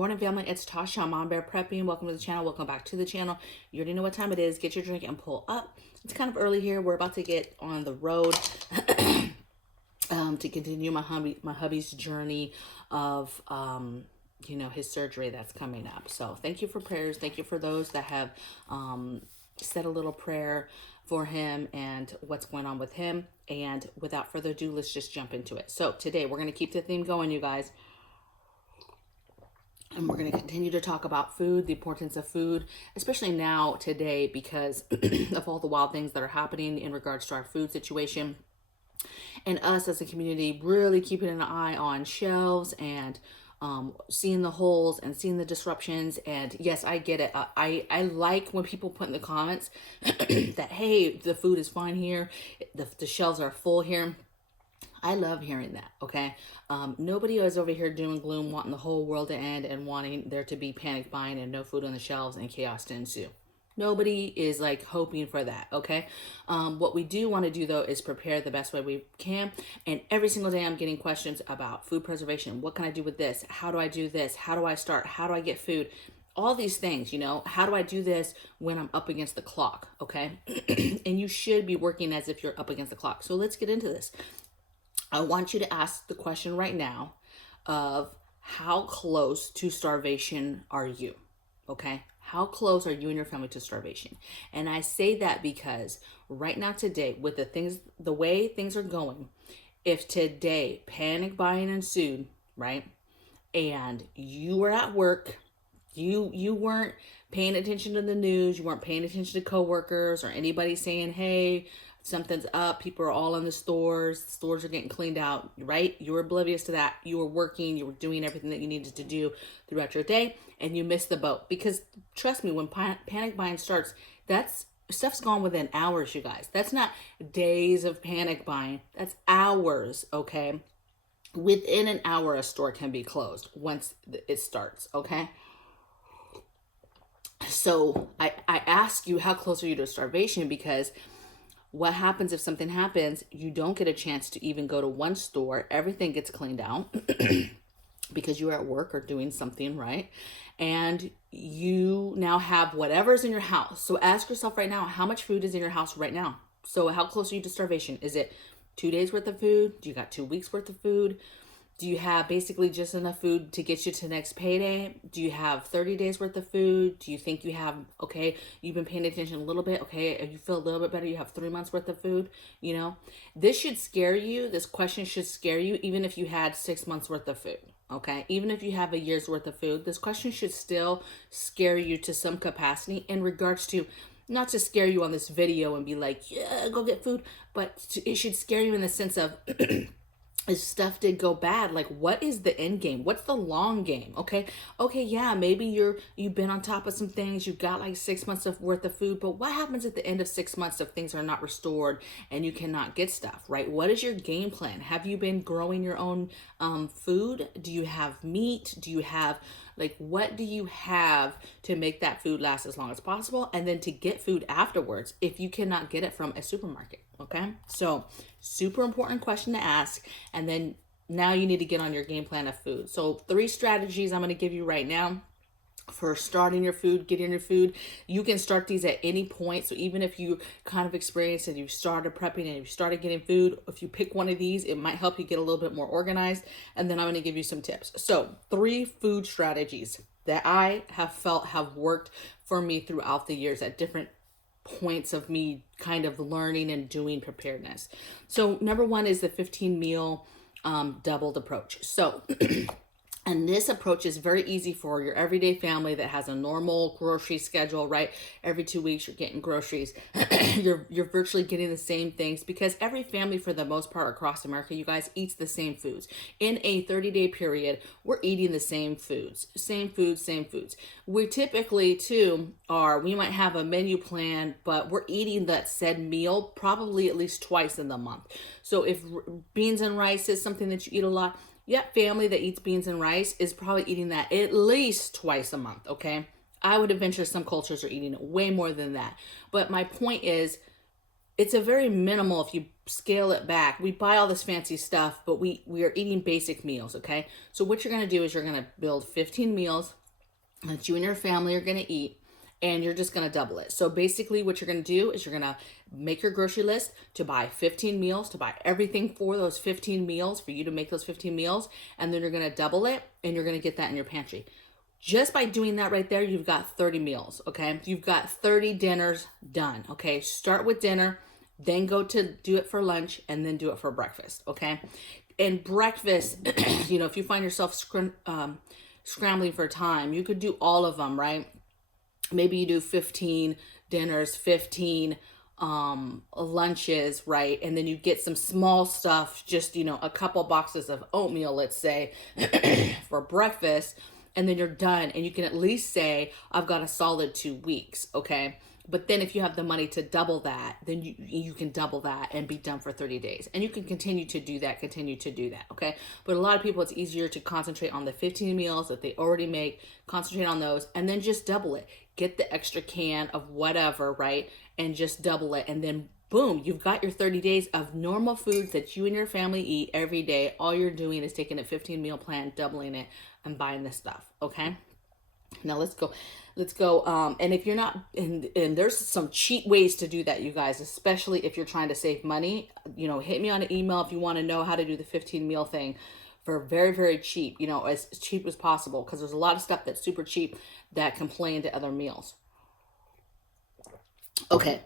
Morning family, it's Tasha, Mom Bear Prepping. Welcome to the channel. Welcome back to the channel. You already know what time it is. Get your drink and pull up. It's kind of early here. We're about to get on the road to continue my hubby's journey of his surgery that's coming up. So thank you for prayers. Thank you for those that have said a little prayer for him and what's going on with him. And without further ado, let's just jump into it. So today we're going to keep the theme going, you guys. And we're going to continue to talk about food, the importance of food, especially now today because of all the wild things that are happening in regards to our food situation. And us as a community really keeping an eye on shelves and seeing the holes and seeing the disruptions. And yes, I get it. I like when people put in the comments that, hey, the food is fine here. The shelves are full here. I love hearing that, okay? Nobody is over here doom and gloom, wanting the whole world to end and wanting there to be panic buying and no food on the shelves and chaos to ensue. Nobody is like hoping for that, okay? What we do want to do though is prepare the best way we can. And every single day I'm getting questions about food preservation. What can I do with this? How do I do this? How do I start? How do I get food? All these things, how do I do this when I'm up against the clock, okay? And you should be working as if you're up against the clock. So let's get into this. I want you to ask the question right now of how close to starvation are you? Okay? How close are you and your family to starvation? And I say that because right now today, with the way things are going, if today panic buying ensued, right? And you were at work, you weren't paying attention to the news, you weren't paying attention to coworkers or anybody saying, hey, something's up, people are all in the stores are getting cleaned out, right? You were oblivious to that. You were working, you were doing everything that you needed to do throughout your day, and you missed the boat. Because trust me, when panic buying starts, that's stuff's gone within hours, you guys. That's not days of panic buying, that's hours, okay? Within an hour, a store can be closed once it starts, okay? So I ask you, how close are you to starvation? Because what happens if something happens, you don't get a chance to even go to one store, everything gets cleaned out because you're at work or doing something, right? And you now have whatever's in your house. So ask yourself right now, how much food is in your house right now? So how close are you to starvation? Is it 2 days worth of food? Do you got 2 weeks worth of food? Do you have basically just enough food to get you to the next payday? Do you have 30 days worth of food? Do you think you have, okay, you've been paying attention a little bit, okay, you feel a little bit better, you have 3 months worth of food, This should scare you, this question should scare you, even if you had 6 months worth of food, okay? Even if you have a year's worth of food, this question should still scare you to some capacity in regards to, not to scare you on this video and be like, yeah, go get food, but it should scare you in the sense of, if stuff did go bad, like what is the end game? What's the long game? Okay, yeah, maybe you've been on top of some things, you've got like 6 months worth of food, but what happens at the end of 6 months if things are not restored and you cannot get stuff, right? What is your game plan? Have you been growing your own food? Do you have meat? Do you have, like, what do you have to make that food last as long as possible? And then to get food afterwards if you cannot get it from a supermarket, okay? So super important question to ask. And then now you need to get on your game plan of food. So 3 strategies I'm going to give you right now for starting your food, getting your food. You can start these at any point. So even if you kind of experienced and you started prepping and you started getting food, if you pick one of these, it might help you get a little bit more organized. And then I'm going to give you some tips. So 3 food strategies that I have felt have worked for me throughout the years at different points of me kind of learning and doing preparedness. So number 1 is the 15 meal doubled approach. So and this approach is very easy for your everyday family that has a normal grocery schedule, right? Every 2 weeks you're getting groceries. you're virtually getting the same things because every family for the most part across America, you guys, eats the same foods. In a 30-day period, we're eating the same foods. We typically too we might have a menu plan, but we're eating that said meal probably at least twice in the month. So if beans and rice is something that you eat a lot, family that eats beans and rice is probably eating that at least twice a month, okay? I would venture some cultures are eating it way more than that. But my point is, it's a very minimal, if you scale it back. We buy all this fancy stuff, but we are eating basic meals, okay? So what you're going to do is you're going to build 15 meals that you and your family are going to eat, and you're just going to double it. So basically what you're going to do is you're going to make your grocery list to buy 15 meals, to buy everything for those 15 meals, for you to make those 15 meals, and then you're going to double it, and you're going to get that in your pantry. Just by doing that right there, you've got 30 meals, okay? You've got 30 dinners done, okay? Start with dinner, then go to do it for lunch, and then do it for breakfast, okay? And breakfast, if you find yourself scrambling for time, you could do all of them, right? Maybe you do 15 dinners, 15 lunches, right? And then you get some small stuff, just, a couple boxes of oatmeal, let's say, for breakfast, and then you're done. And you can at least say, I've got a solid 2 weeks, okay? But then if you have the money to double that, then you can double that and be done for 30 days. And you can continue to do that, okay? But a lot of people, it's easier to concentrate on the 15 meals that they already make, concentrate on those, and then just double it. Get the extra can of whatever, right? And just double it. And then boom, you've got your 30 days of normal foods that you and your family eat every day. All you're doing is taking a 15 meal plan, doubling it, and buying this stuff, okay? Now let's go. And if you're not, and there's some cheap ways to do that, you guys, especially if you're trying to save money. Hit me on an email if you want to know how to do the 15 meal thing for very, very cheap, as cheap as possible, because there's a lot of stuff that's super cheap that can play into other meals. Okay,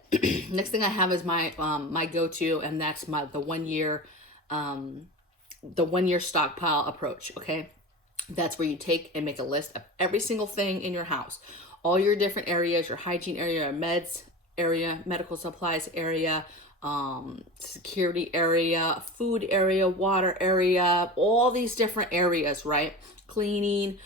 next thing I have is my my go-to, and that's the 1 year stockpile approach, okay? That's where you take and make a list of every single thing in your house, all your different areas, your hygiene area, your meds area, medical supplies area, security area, food area, water area, all these different areas, right? Cleaning,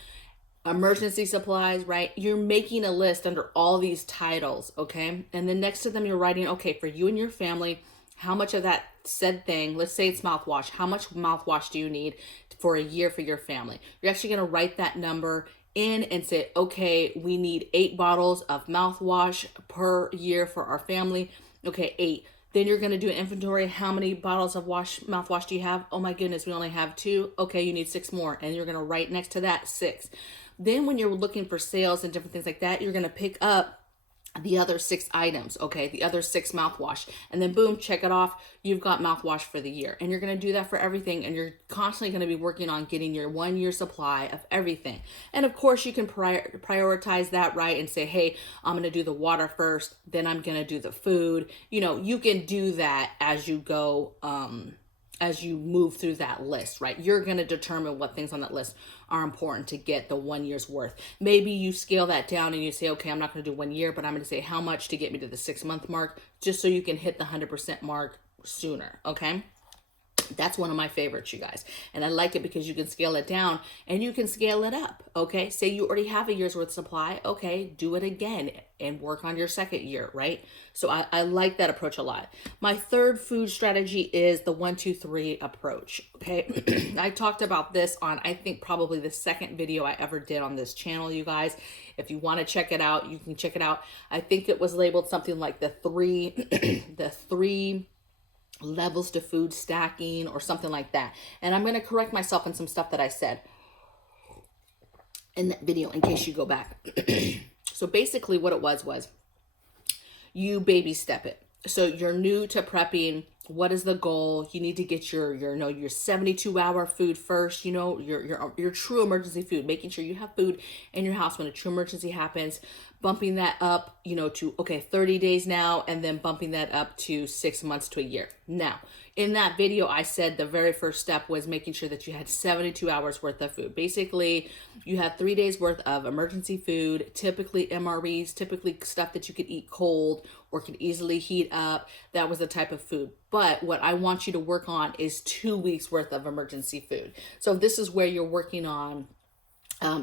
emergency supplies, right? You're making a list under all these titles, okay? And then next to them, you're writing, okay, for you and your family, how much of that said thing, let's say it's mouthwash, how much mouthwash do you need for a year for your family? You're actually going to write that number in and say, okay, we need 8 bottles of mouthwash per year for our family. Okay, 8. Then you're going to do an inventory. How many bottles of mouthwash do you have? Oh my goodness, we only have 2. Okay, you need 6 more. And you're going to write next to that 6. Then when you're looking for sales and different things like that, you're going to pick up the other 6 items, okay, the other 6 mouthwash, and then boom, check it off. You've got mouthwash for the year, and you're going to do that for everything, and you're constantly going to be working on getting your 1 year supply of everything. And of course, you can prioritize that, right, and say, hey, I'm going to do the water first, then I'm going to do the food. You can do that as you go, as you move through that list, right? You're going to determine what things on that list are important to get the 1 year's worth. Maybe you scale that down and you say, okay, I'm not going to do 1 year, but I'm going to say how much to get me to the 6-month mark, just so you can hit the 100% mark sooner, okay? That's one of my favorites, you guys. And I like it because you can scale it down and you can scale it up, okay? Say you already have a year's worth of supply, okay, do it again and work on your second year, right? So I like that approach a lot. My third food strategy is the 1, 2, 3 approach, okay? I talked about this on, I think, probably the second video I ever did on this channel, you guys. If you want to check it out, you can check it out. I think it was labeled something like the three levels to food stacking or something like that. And I'm going to correct myself on some stuff that I said in that video in case you go back. So basically what it was you baby step it. So you're new to prepping. What is the goal? You need to get your 72-hour food first, your true emergency food, making sure you have food in your house when a true emergency happens, bumping that up, to, okay, 30 days now, and then bumping that up to 6 months to a year. Now, in that video, I said the very first step was making sure that you had 72 hours worth of food. Basically, you had 3 days worth of emergency food, typically MREs, typically stuff that you could eat cold or could easily heat up. That was the type of food. But what I want you to work on is 2 weeks worth of emergency food. So this is where you're working on,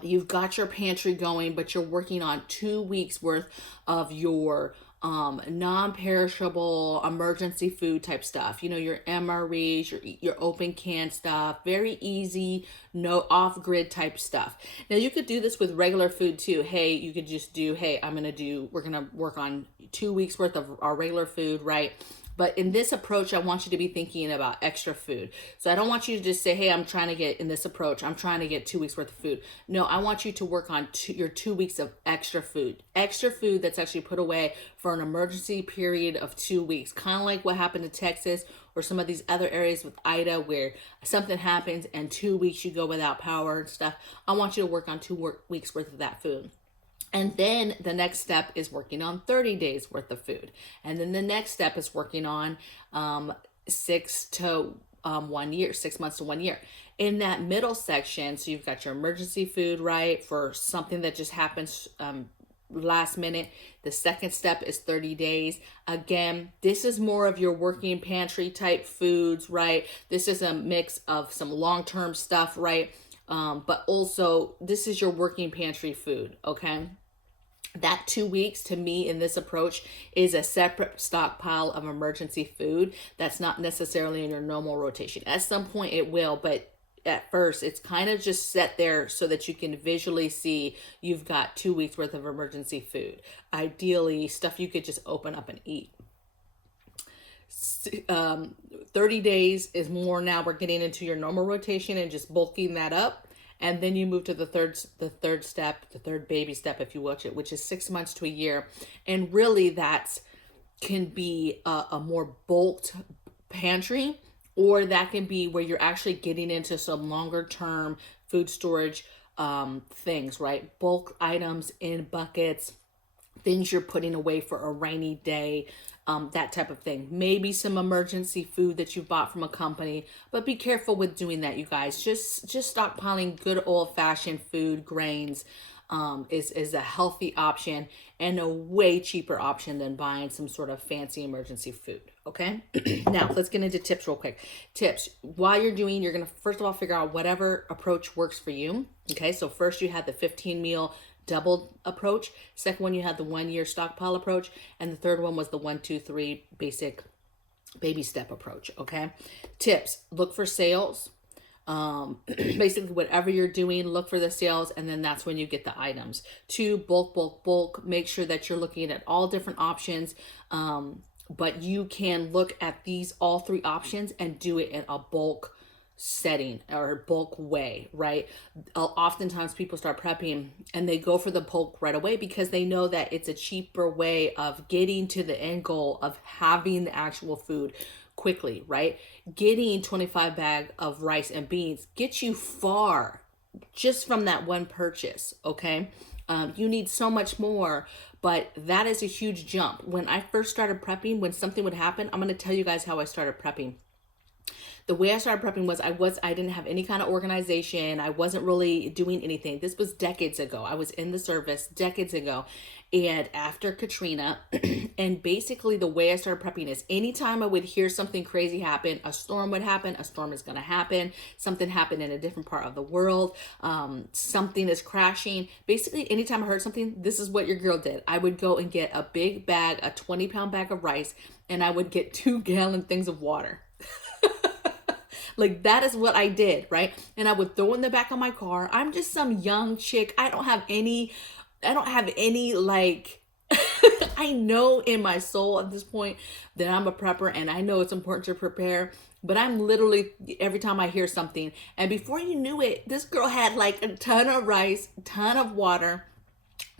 you've got your pantry going, but you're working on 2 weeks worth of your non-perishable emergency food type stuff. Your MREs, your open can stuff, very easy, no off-grid type stuff. Now you could do this with regular food too. Hey, you could just do, hey, we're going to work on 2 weeks worth of our regular food, right? But in this approach, I want you to be thinking about extra food. So I don't want you to just say, hey, I'm trying to get, in this approach, I'm trying to get 2 weeks worth of food. No, I want you to work on your 2 weeks of extra food that's actually put away for an emergency period of 2 weeks. Kind of like what happened to Texas or some of these other areas with Ida, where something happens and 2 weeks you go without power and stuff. I want you to work on 2 weeks worth of that food. And then the next step is working on 30 days worth of food. And then the next step is working on 6 months to 1 year. In that middle section, so you've got your emergency food, right, for something that just happens last minute. The second step is 30 days. Again, this is more of your working pantry type foods, right? This is a mix of some long-term stuff, right? But also this is your working pantry food, okay? That 2 weeks to me in this approach is a separate stockpile of emergency food that's not necessarily in your normal rotation. At some point it will, but at first it's kind of just set there so that you can visually see you've got 2 weeks worth of emergency food. Ideally, stuff you could just open up and eat. 30 days is more, now we're getting into your normal rotation and just bulking that up. And then you move to the third baby step, if you will, which is 6 months to a year. And really that can be a more bulked pantry, or that can be where you're actually getting into some longer term food storage things, right? Bulk items in buckets, things you're putting away for a rainy day, that type of thing. Maybe some emergency food that you bought from a company, but be careful with doing that, you guys. Just stockpiling good old-fashioned food, grains, is a healthy option and a way cheaper option than buying some sort of fancy emergency food, okay? Now, let's get into tips real quick. Tips. While you're going to first of all figure out whatever approach works for you, okay? So first you had the 15 meal double approach. Second one, you had the 1 year stockpile approach. And the third one was the 1, 2, 3 basic baby step approach, okay? Tips. Look for sales. Basically, whatever you're doing, look for the sales, and then that's when you get the items. 2, bulk. Make sure that you're looking at all different options, but you can look at all 3 options and do it in a bulk setting or bulk way, right? Oftentimes people start prepping and they go for the bulk right away because they know that it's a cheaper way of getting to the end goal of having the actual food quickly, right? Getting 25 bag of rice and beans gets you far just from that one purchase, okay? You need so much more, but that is a huge jump. When I first started prepping, when something would happen, I'm going to tell you guys how I started prepping. The way I started prepping was I didn't have any kind of organization. I wasn't really doing anything. This was decades ago. I was in the service decades ago. And after Katrina, and basically the way I started prepping is anytime I would hear something crazy happen, a storm would happen, a storm is going to happen, something happened in a different part of the world, something is crashing. Basically, anytime I heard something, this is what your girl did. I would go and get a big bag, a 20-pound bag of rice, and I would get 2-gallon things of water. Like that is what I did, right? And I would throw in the back of my car. I'm just some young chick. I don't have any like, I know in my soul at this point that I'm a prepper and I know it's important to prepare, but I'm literally, every time I hear something, and before you knew it, this girl had like a ton of rice, ton of water.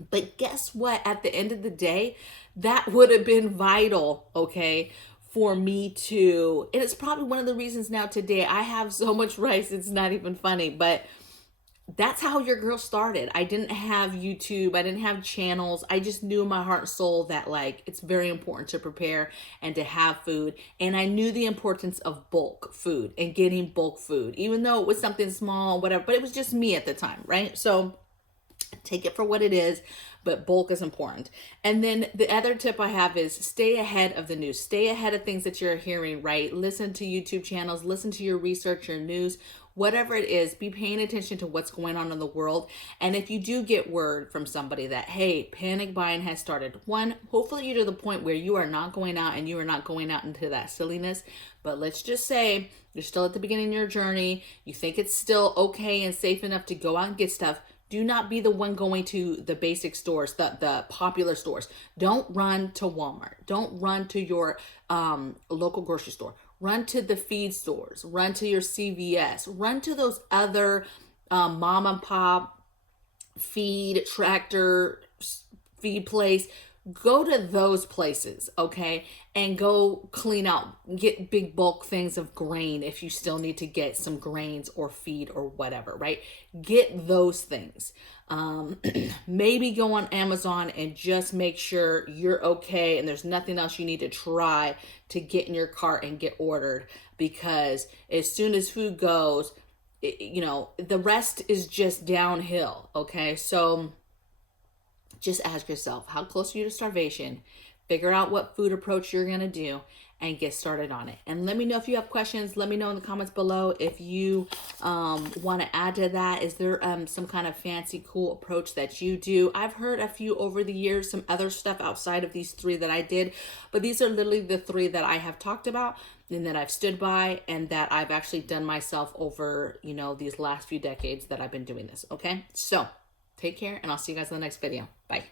But guess what? At the end of the day, that would have been vital, okay, for me to, and it's probably one of the reasons now today I have so much rice, it's not even funny, but that's how your girl started. I didn't have YouTube, I didn't have channels. I just knew in my heart and soul that like it's very important to prepare and to have food. And I knew the importance of bulk food and getting bulk food, even though it was something small, whatever, but it was just me at the time, right? So take it for what it is, but bulk is important. And then the other tip I have is stay ahead of the news. Stay ahead of things that you're hearing, right? Listen to YouTube channels, listen to your research, your news, whatever it is, be paying attention to what's going on in the world. And if you do get word from somebody that, hey, panic buying has started, one, hopefully you're to the point where you are not going out and you are not going out into that silliness. But let's just say you're still at the beginning of your journey. You think it's still okay and safe enough to go out and get stuff. Do not be the one going to the basic stores, the popular stores. Don't run to Walmart. Don't run to your local grocery store. Run to the feed stores. Run to your CVS. Run to those other mom and pop feed tractor feed place. Go to those places, okay, and go clean out, get big bulk things of grain if you still need to get some grains or feed or whatever, right? Get those things. Maybe go on Amazon and just make sure you're okay and there's nothing else you need to try to get in your cart and get ordered, because as soon as food goes, the rest is just downhill, okay? So just ask yourself, how close are you to starvation? Figure out what food approach you're going to do and get started on it. And let me know if you have questions. Let me know in the comments below if you want to add to that. Is there some kind of fancy, cool approach that you do? I've heard a few over the years, some other stuff outside of these 3 that I did, but these are literally the 3 that I have talked about and that I've stood by and that I've actually done myself over, these last few decades that I've been doing this. Okay, so take care, and I'll see you guys in the next video. Bye.